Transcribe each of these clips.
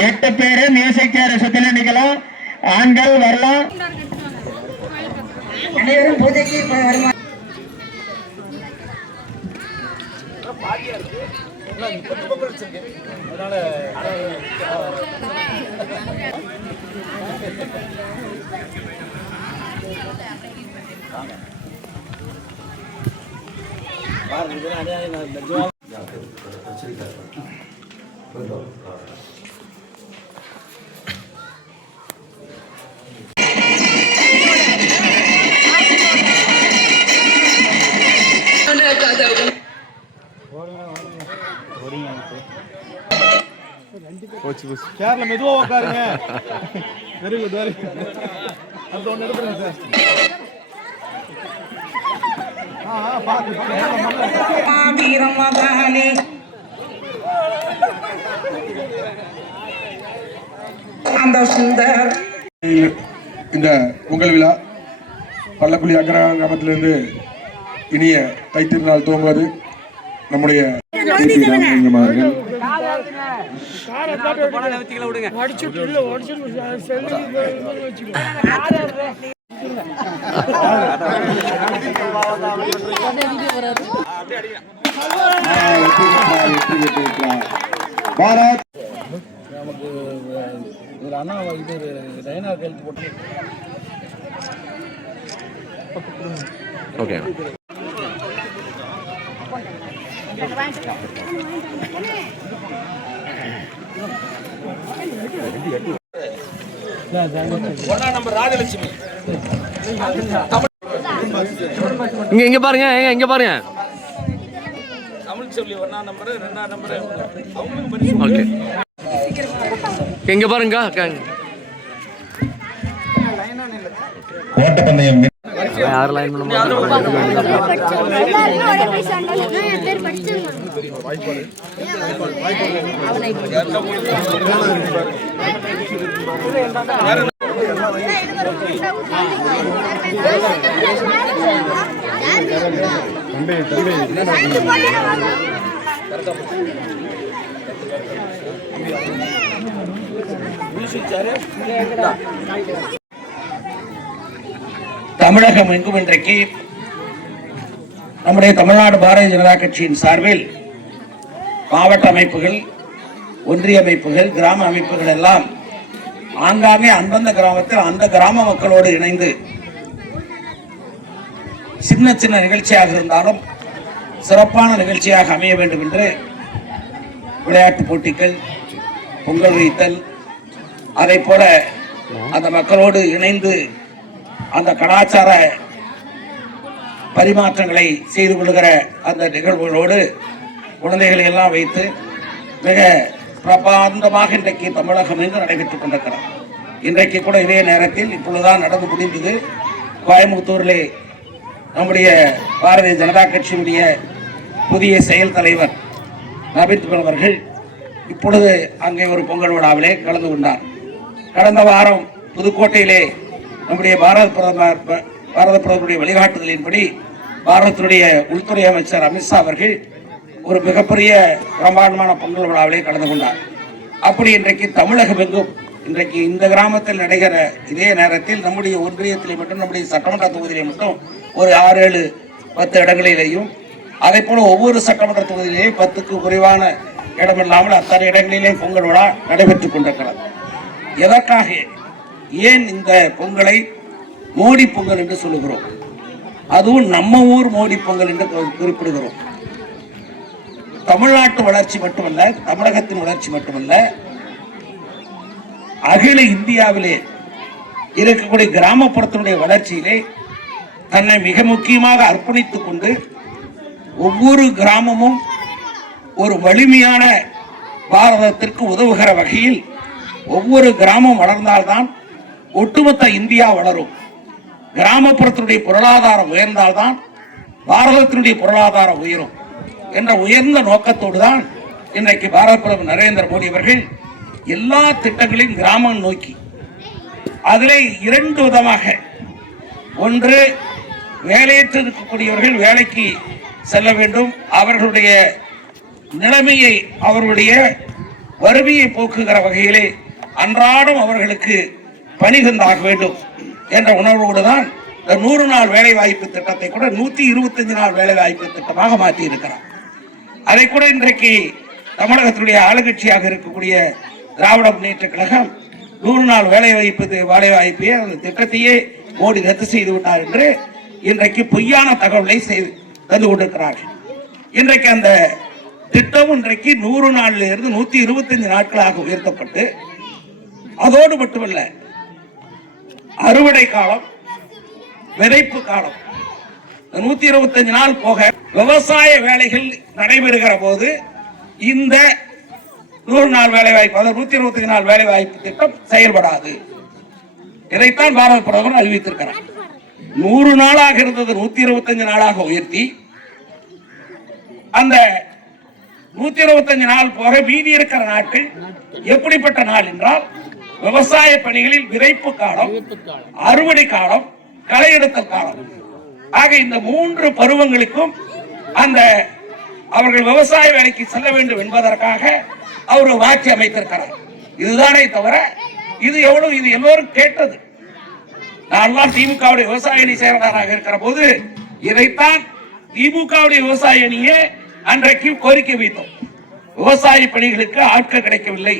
8 பேரு மியூசிக் சேர் சுத்தில நிக்கலாம். ஆண்கள் வரலாம். அனைவரும் பூஜைக்கு வருமா? சேர்ல மெதுவா உட்காருங்க. Very good very good. அந்த ஒன்று எடுத்துருங்க சார். இந்த பொங்கல் விழா பள்ளக்குழி அக்ரஹாரம் கிராமத்திலிருந்து இனிய தைத்திருநாள் துவங்குவது நம்முடைய பாரத் நமக்கு ஒரு அண்ணா இது ஒரு ரைனா கையெழுத்து போட்டு ஓகே ராஜலட்சுமி இங்க பாருங்க இங்க பாருங்க. தமிழ் சொல்லி 1ஆம் நம்பர் 2ஆம் நம்பர் ஓகே இங்க பாருங்க. ஓட்டப்பந்தயம் 6 லைன் தமிழகம் எங்கும் இன்றைக்கு நம்முடைய தமிழ்நாடு பாரதிய ஜனதா கட்சியின் சார்பில் மாவட்ட அமைப்புகள், ஒன்றிய அமைப்புகள், கிராம அமைப்புகள் எல்லாம் ஆங்காங்கே அந்தந்த கிராமத்தில் அந்த கிராம மக்களோடு இணைந்து சின்ன சின்ன நிகழ்ச்சியாக இருந்தாலும் சிறப்பான நிகழ்ச்சியாக அமைய வேண்டும் என்று விளையாட்டு போட்டிகள், பொங்கல் வைத்தல், அதை போல அந்த மக்களோடு இணைந்து அந்த கலாச்சார பரிமாற்றங்களை செய்து கொள்கிற அந்த நிகழ்வுகளோடு குழந்தைகளை எல்லாம் வைத்து மிக பிரபாந்தமாக இன்றைக்கு தமிழகம் எங்கு நடைபெற்றுக் கொண்டிருக்கிறது. இன்றைக்கு கூட இதே நேரத்தில் இப்பொழுதுதான் நடந்து முடிந்தது. கோயம்புத்தூரிலே நம்முடைய பாரதிய ஜனதா கட்சியினுடைய புதிய செயல் தலைவர் நவீன் அவர்கள் இப்பொழுது அங்கே ஒரு பொங்கல் விழாவிலே கலந்து கொண்டார். கடந்த வாரம் புதுக்கோட்டையிலே நம்முடைய பாரத பிரதமருடைய வழிகாட்டுதலின்படி பாரதத்தினுடைய உள்துறை அமைச்சர் அமித்ஷா அவர்கள் ஒரு மிகப்பெரிய பிரம்மாண்டமான பொங்கல் விழாவிலே கலந்து கொண்டார். அப்படி இன்றைக்கு தமிழகம் எங்கும் இன்றைக்கு இந்த கிராமத்தில் நடைகிற இதே நேரத்தில் நம்முடைய ஒன்றியத்திலே மட்டும், நம்முடைய சட்டமன்ற தொகுதியிலே மட்டும் ஒரு 6, 7, 10 இடங்களிலேயும், அதே போல ஒவ்வொரு சட்டமன்ற தொகுதியிலேயும் 10க்கு குறைவான இடமில்லாமல் அத்தனை இடங்களிலே பொங்கல் விழா நடைபெற்றுக் கொண்டிருக்கிறது. எதற்காக, ஏன் இந்த பொங்கலை மோடி பொங்கல் என்று சொல்லுகிறோம்? அதுவும் நம்ம ஊர் மோடி பொங்கல் என்று குறிப்பிடுகிறோம். தமிழ்நாட்டு வளர்ச்சி மட்டுமல்ல, தமிழகத்தின் வளர்ச்சி மட்டுமல்ல, அகில இந்தியாவிலே இருக்கக்கூடிய கிராமப்புறத்தினுடைய வளர்ச்சியிலே தன்னை மிக முக்கியமாக அர்ப்பணித்துக் கொண்டு ஒவ்வொரு கிராமமும் ஒரு வலிமையான பாரதத்திற்கு உதவுகிற வகையில் ஒவ்வொரு கிராமம் வளர்ந்தால்தான் ஒட்டுமொத்த இந்தியா வளரும். கிராமப்புறத்தினுடைய பொருளாதாரம் உயர்ந்தால்தான் பாரதத்தினுடைய பொருளாதாரம் உயரும் என்ற உயர்ந்த நோக்கத்தோடு தான் இன்றைக்கு பாரத பிரதமர் நரேந்திர மோடி அவர்கள் எல்லா திட்டங்களையும் கிராமம் நோக்கி, அதிலே 2 விதமாக, ஒன்று வேலையற்று இருக்கக்கூடியவர்கள் வேலைக்கு செல்ல வேண்டும், அவர்களுடைய நிலைமையை, அவர்களுடைய வறுமையை போக்குகிற வகையிலே அன்றாடம் அவர்களுக்கு பணி தந்தாக வேண்டும் என்ற உணர்வோடு தான் இந்த 100 நாள் வேலை வாய்ப்பு திட்டத்தை கூட 125 நாள் வேலை வாய்ப்பு திட்டமாக மாற்றி இருக்கிறார். அதை கூட இன்றைக்கு தமிழகத்தினுடைய ஆளுங்கட்சியாக இருக்கக்கூடிய திராவிட முன்னேற்ற கழகம் 100 நாள் வேலை வாய்ப்பை அந்த திட்டத்தையே மோடி ரத்து செய்து விட்டார் என்று இன்றைக்கு பொய்யான தகவலை தந்து கொண்டிருக்கிறார்கள். இன்றைக்கு அந்த திட்டம் இன்றைக்கு 100 நாளில் இருந்து 125 நாட்களாக உயர்த்தப்பட்டு, அதோடு மட்டுமல்ல, அறுவடை காலம், விதைப்பு காலம் 125 நாள் போக விவசாய வேலைகள் நடைபெறுகிற போது இந்த 100 நாள் வேலை வாய்ப்பு, அதாவது 125 நாள் வேலை வாய்ப்பு திட்டம் செயல்படாது. இதைத்தான் பாரத பிரதமர் அறிவித்திருக்கிறார். 100 நாளாக இருந்தது 125 நாளாக உயர்த்தி, அந்த 125 நாள் போக மீதி இருக்கிற நாட்கள் எப்படிப்பட்ட நாள் என்றால் விவசாய பணிகளில் விதைப்பு காலம், அறுவடை காலம், களை எடுத்தல் காலம் ஆக இந்த 3 பருவங்களுக்கும் அந்த அவர்கள் விவசாய வேலைக்கு செல்ல வேண்டும் என்பதற்காக அவர் வாட்சி அமைத்திருக்கிறார். இதுதானே தவிர இது எல்லோரும் கேட்டது. நான் திமுகவுடைய விவசாய அணி செயலாளராக இருக்கிற போது இதைத்தான் திமுகவுடைய விவசாய அணியே அன்றைக்கு கோரிக்கை வைத்தோம். விவசாய பணிகளுக்கு ஆட்கள் கிடைக்கவில்லை,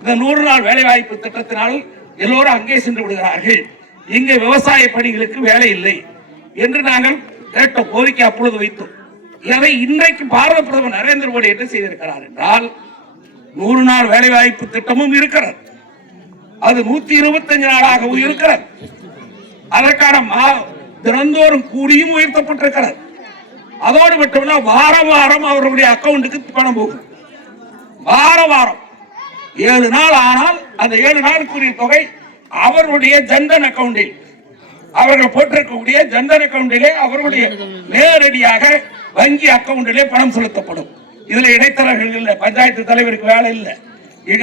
இந்த 100 நாள் வேலை வாய்ப்பு திட்டத்தினால் எல்லோரும் அங்கே சென்று விடுகிறார்கள், இங்கே விவசாய பணிகளுக்கு வேலை இல்லை என்று நாங்கள் கேட்ட கோரிக்கை அப்பொழுது வைத்தோம். இதை இன்றைக்கு பாரத பிரதமர் நரேந்திர மோடி என்ன செய்திருக்கிறார் என்றால் 100 நாள் வேலை வாய்ப்பு திட்டமும் இருக்கிறது, அது 125 நாளாகவும் இருக்கிறது. அதற்கான தினந்தோறும் கூலியும் உயர்த்தப்பட்டிருக்கிறது. அதோடு மட்டுமல்ல, வாரம் வாரம் அவர்களுடைய அக்கவுண்டுக்கு பணம் போகும். வாரம் 7 நாள் ஆனால் அந்த 7 நாளுக்குரிய தொகை அவர்களுடைய ஜன்தன் அக்கவுண்டில், அவர்கள் போட்டிருக்கக்கூடிய ஜன்தன் அக்கவுண்டிலே அவர்களுடைய நேரடியாக வங்கி அக்கவுண்டிலே பணம் செலுத்தப்படும். இதுல இடைத்தரகர்கள் இல்லை, பஞ்சாயத்து தலைவருக்கு வேலை இல்லை,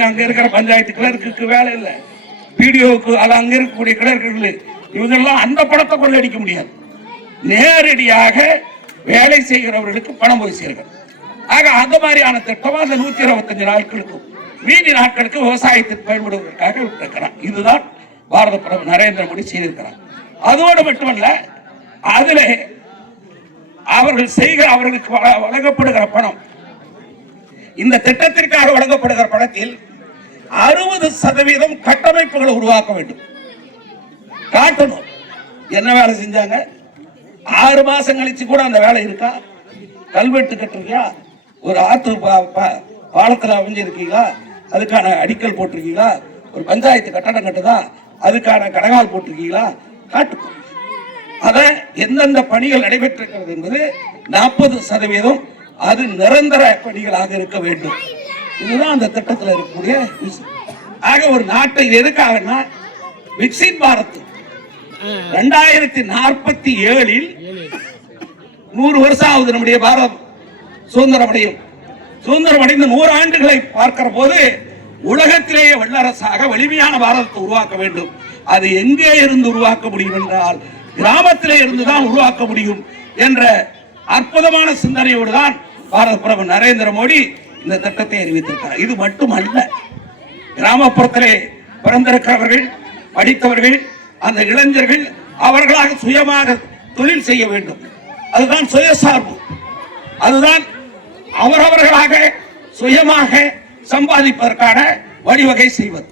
அங்க இருக்கிற பஞ்சாயத்து கிளர்க்கு வேலை இல்லை, பிடிஓக்கு அங்க இருக்கக்கூடிய கிளர்கள், இவங்கெல்லாம் அந்த பணத்தை கொள்ளடிக்க முடியாது. நேரடியாக வேலை செய்கிறவர்களுக்கு பணம் போய் சேர்கிறது. ஆக அந்த மாதிரியான திட்டம் அந்த 125 நாட்களுக்கும் மீதி நாட்களுக்கு விவசாயத்துக்கு பயன்படுவதற்காக இருக்கிறார். இதுதான் பாரத பிரதமர் நரேந்திர மோடி செய்திருக்கிறார். அதோடு மட்டுமல்ல, அதில் அவர்களுக்கு வழங்கப்படுகிற பணம், இந்த திட்டத்திற்காக வழங்கப்படுகிற பணத்தில் 60% கட்டமைப்புகளை உருவாக்க வேண்டும். காட்டணும் என்ன வேலை செஞ்சாங்க. 6 மாசம் கழிச்சு கூட அந்த வேலை இருக்கா? கல்வெட்டு கட்டுறீங்களா? ஒரு ஆற்று பாலத்தில் அமைஞ்சிருக்கீங்களா? அதுக்கான அடிக்கல் போட்டிருக்கீங்களா? ஒரு பஞ்சாயத்து கட்டடம் கட்டுதா? அதுக்கான கடகால் போட்டிருக்கீங்களா? காட்டுக்கும். அத எந்தெந்த பணிகள் நடைபெற்றிருக்கிறது என்பது 40% அது நிரந்தர பணிகளாக இருக்க வேண்டும். இதுதான் அந்த திட்டத்தில் இருக்கக்கூடிய விஷயம். ஆக ஒரு நாட்டை எதுக்காகனா விக்சித் பாரத் 2047 100 வருஷம் ஆகுது நம்முடைய பாரதம் சுதந்திரமடையும். சுதந்திரமடைந்து 100 ஆண்டுகளை பார்க்கிற போது உலகத்திலேயே வல்லரசாக வலிமையான பாரதத்தை உருவாக்க வேண்டும். அது எங்கே இருந்து உருவாக்க முடியும் என்றால் கிராமத்திலே இருந்துதான் உருவாக்க முடியும் என்ற அற்புதமான சிந்தனையோடு தான் பாரத பிரதமர் நரேந்திர மோடி இந்த திட்டத்தை அறிவித்திருக்கிறார். இது மட்டுமல்ல, கிராமப்புறத்திலே பிறந்திருக்கிறவர்கள், படித்தவர்கள், அந்த இளைஞர்கள் அவர்களாக சுயமாக தொழில் செய்ய வேண்டும். அதுதான் சுயசார்பு. அதுதான் அவரவர்களாக சுயமாக சம்பாதிப்பதற்கான வழிவகை செய்வது.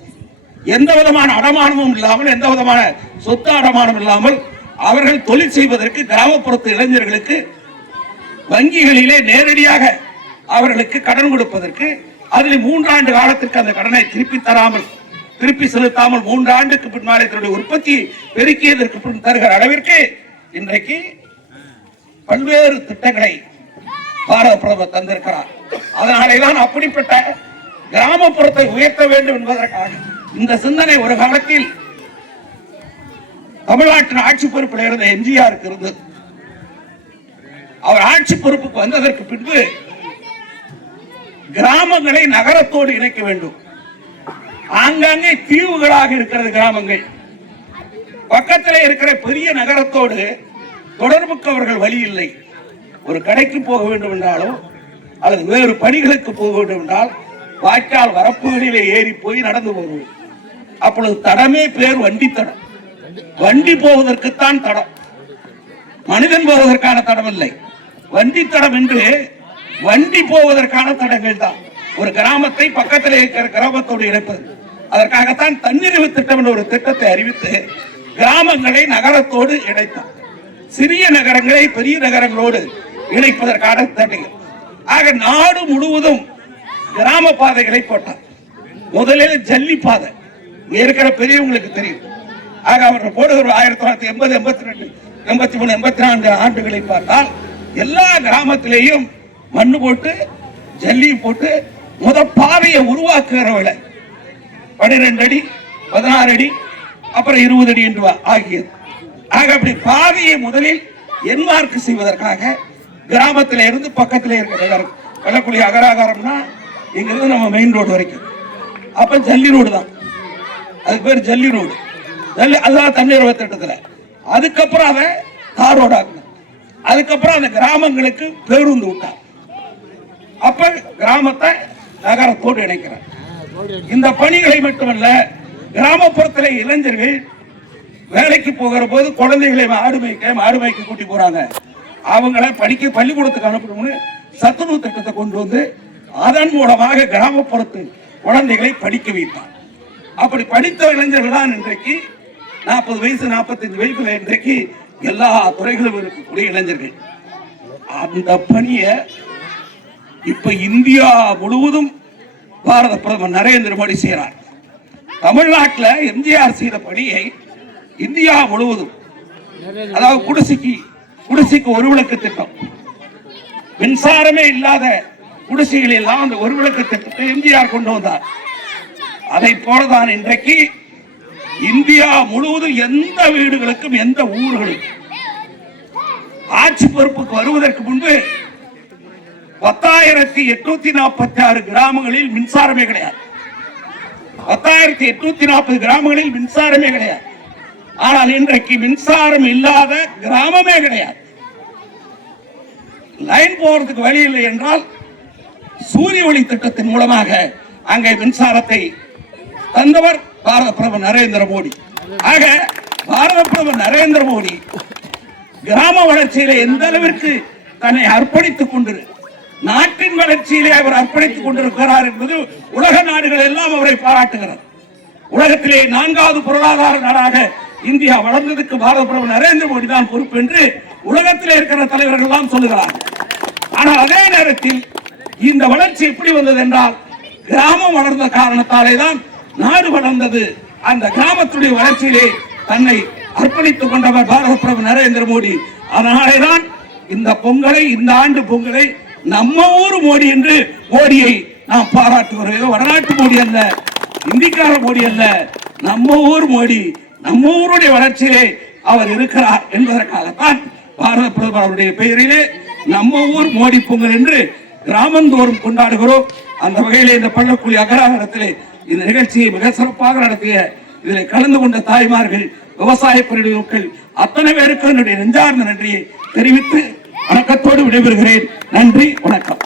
எந்த விதமான அடமானமும் இல்லாமல், எந்த விதமான சொத்து அடமானம் இல்லாமல் அவர்கள் தொழில் செய்வதற்கு கிராமப்புறத்து இளைஞர்களுக்கு வங்கிகளிலே நேரடியாக அவர்களுக்கு கடன் கொடுப்பதற்கு, அதில் 3 ஆண்டு காலத்திற்கு அந்த கடனை திருப்பி செலுத்தாமல் 3 ஆண்டுக்கு பின்னால் தன்னுடைய உற்பத்தி பெருக்கியதற்கு பின் தருகிற அளவிற்கு இன்றைக்கு பல்வேறு திட்டங்களை பாரத பிரதமர் தந்திருக்கிறார். அதனாலேதான் அப்படிப்பட்ட கிராமப்புறத்தை உயர்த்த வேண்டும் என்பதற்காக இந்த சிந்தனை ஒரு காலத்தில் தமிழ்நாட்டின் ஆட்சி பொறுப்பில் இருந்த எம்ஜிஆருக்கு இருந்தது. அவர் ஆட்சி பொறுப்புக்கு வந்ததற்கு பின்பு கிராமங்களை நகரத்தோடு இணைக்க வேண்டும். ஆங்காங்கே தீவுகளாக இருக்கிறது கிராமங்கள். பக்கத்திலே இருக்கிற பெரிய நகரத்தோடு தொடர்புக்கு அவர்கள் வழி இல்லை. ஒரு கடைக்கு போக வேண்டும் என்றாலும் அல்லது வேறு பணிகளுக்கு போக வேண்டும் என்றால் வாய்க்கால் வரப்புகளிலே ஏறி போய் நடந்து போவோம். அப்பொழுது தடமே பேர் வண்டி தடம். வண்டி போவதற்குத்தான் தடம், மனிதன் போவதற்கான தடம் இல்லை. வண்டி தடம் என்று வண்டி போவதற்கான தடங்கள் தான். ஒரு கிராமத்தை பக்கத்தில் இருக்கிற கிராமத்தோடு இணைப்பது. அதற்காகத்தான் தன்னிறைவு திட்டம் என்ற ஒரு திட்டத்தை அறிவித்து கிராமங்களை நகரத்தோடு இணைத்தார். சிறிய நகரங்களை பெரிய நகரங்களோடு இணைப்பதற்கான திட்டங்கள். ஆக நாடு முழுவதும் கிராம பாதைகளை போட்டார். முதலில் ஜல்லி பாதை இருக்கிற பெரியவங்களுக்கு தெரியும். ஆக அவர்கள் போடுகிற 1980, 82, 83, 84 ஆண்டுகளை பார்த்தால் எல்லா கிராமத்திலேயும் மண்ணு போட்டு ஜல்லி போட்டு முதல் பாதையை உருவாக்குகிற வேலை 12 அடி, 16 அடி, அப்புறம் 20 அடி என்று ஆகியது. ஆக அப்படி பாதையை முதலில் என்மார்க் செய்வதற்காக கிராமத்தில இருந்து பக்கத்தில் இருக்கிற வெள்ளக்குழி அகராகாரம்னா இங்கிருந்து நம்ம மெயின் ரோடு வரைக்கும் அப்ப ஜல்லி ரோடு தான், அதுக்கு பேர் ஜல்லி ரோடு. ஜல்லி அதுதான் தண்ணீர் திட்டத்தில். அதுக்கப்புறம் அதை தார் ரோடு ஆக்கணும். அதுக்கப்புறம் அந்த கிராமங்களுக்கு பேருந்து விட்டார். அப்ப கிராமத்தை நகரத்தோடு இணைக்கிறார். இந்த பணிகளை மட்டுமல்ல, கிராமப்புறத்தில் இளைஞர்கள் வேலைக்கு போகிற போது குழந்தைகளை மாடு மேய்க்க கூட்டி போறாங்க. அவங்களை படிக்க பள்ளிக்கூடத்துக்கு அனுப்பணும்னு சத்துணவு திட்டத்தை கொண்டு வந்து அதன் மூலமாக கிராமப்புறத்து குழந்தைகளை படிக்க வைத்தார். அப்படி படித்த இளைஞர்கள் தான் இன்றைக்கு 40 வயசு 45 வயசுல இன்றைக்கு எல்லா துறைகளும் இருக்கக்கூடிய இளைஞர்கள். அந்த பணியை இப்ப இந்தியா முழுவதும் பாரத பிரதமர் நரேந்திர மோடி செய்கிறார். தமிழ்நாட்டில் எம்ஜிஆர் செய்த பணியை இந்தியா முழுவதும், அதாவது குடிசைக்கு ஒரு விளக்கு திட்டம், மின்சாரமே இல்லாத குடிசைகளில் எல்லாம் அந்த ஒரு விளக்கு திட்டத்தை எம்ஜிஆர் கொண்டு வந்தார். அதை போலதான் இன்றைக்கு இந்தியா முழுவதும் எந்த வீடுகளுக்கும் எந்த ஊர்களுக்கும் ஆட்சி பொறுப்புக்கு வருவதற்கு முன்பு 10,846 கிராமங்களில் மின்சாரமே கிடையாது. 10,840 கிராமங்களில் மின்சாரமே கிடையாது. ஆனால் இன்றைக்கு மின்சாரம் இல்லாத கிராமமே கிடையாது. லைன் போறதுக்கு வழி இல்லை என்றால் சூரிய ஒளி திட்டத்தின் மூலமாக அங்கே மின்சாரத்தை தந்தவர் பாரத பிரதமர் நரேந்திர மோடி. ஆக பாரத பிரதமர் நரேந்திர மோடி கிராம வளர்ச்சியில எந்த அளவிற்கு தன்னை அர்ப்பணித்துக் கொண்டு நாட்டின் வளர்ச்சியிலே அவர் அர்ப்பணித்துக் கொண்டிருக்கிறார் என்பது உலக நாடுகள் எல்லாம் அவரை பாராட்டுகிறார். உலகத்திலே 4வது பொருளாதார நாடாக இந்தியா வளர்ந்ததுக்கு பாரத பிரதமர் நரேந்திர மோடி தான் பொறுப்பு என்று உலகத்திலே இருக்கிற தலைவர்கள் எல்லாம் சொல்லுகிறார்கள். ஆனால் அதே நேரத்தில் இந்த வளர்ச்சி எப்படி வந்தது என்றால் கிராமம் வளர்ந்த காரணத்தாலே தான் நாடு வளர்ந்தது. அந்த கிராமத்துடைய வளர்ச்சியிலே தன்னை அர்ப்பணித்துக் கொண்டவர் பாரத பிரதமர் நரேந்திர மோடி. அதனாலேதான் இந்த பொங்கலை, இந்த ஆண்டு பொங்கலை நம்ம ஊர் மோடி என்று மோடியை நாம் பாராட்டுகிறோம். வடநாட்டு மோடி அல்ல, இந்திக்கார மோடி அல்ல, நம்ம ஊர் மோடி, நம்ம ஊருடைய வளர்ச்சியிலே அவர் இருக்கிறார் என்பதற்காகத்தான் பாரத பிரதமர் அவருடைய பெயரிலே நம்ம ஊர் மோடி பொங்கல் என்று கிராமந்தோறும் கொண்டாடுகிறோம். அந்த வகையிலே இந்த பள்ளக்குழி அகராகாரத்திலே இந்த நிகழ்ச்சியை மிக சிறப்பாக நடத்திய இதில் கலந்து கொண்ட தாய்மார்கள், விவசாய பிரிவுகள் அத்தனை பேருக்கு என்னுடைய நெஞ்சார்ந்த நன்றியை தெரிவித்து வணக்கத்தோடு விடைபெறுகிறேன். நன்றி, வணக்கம்.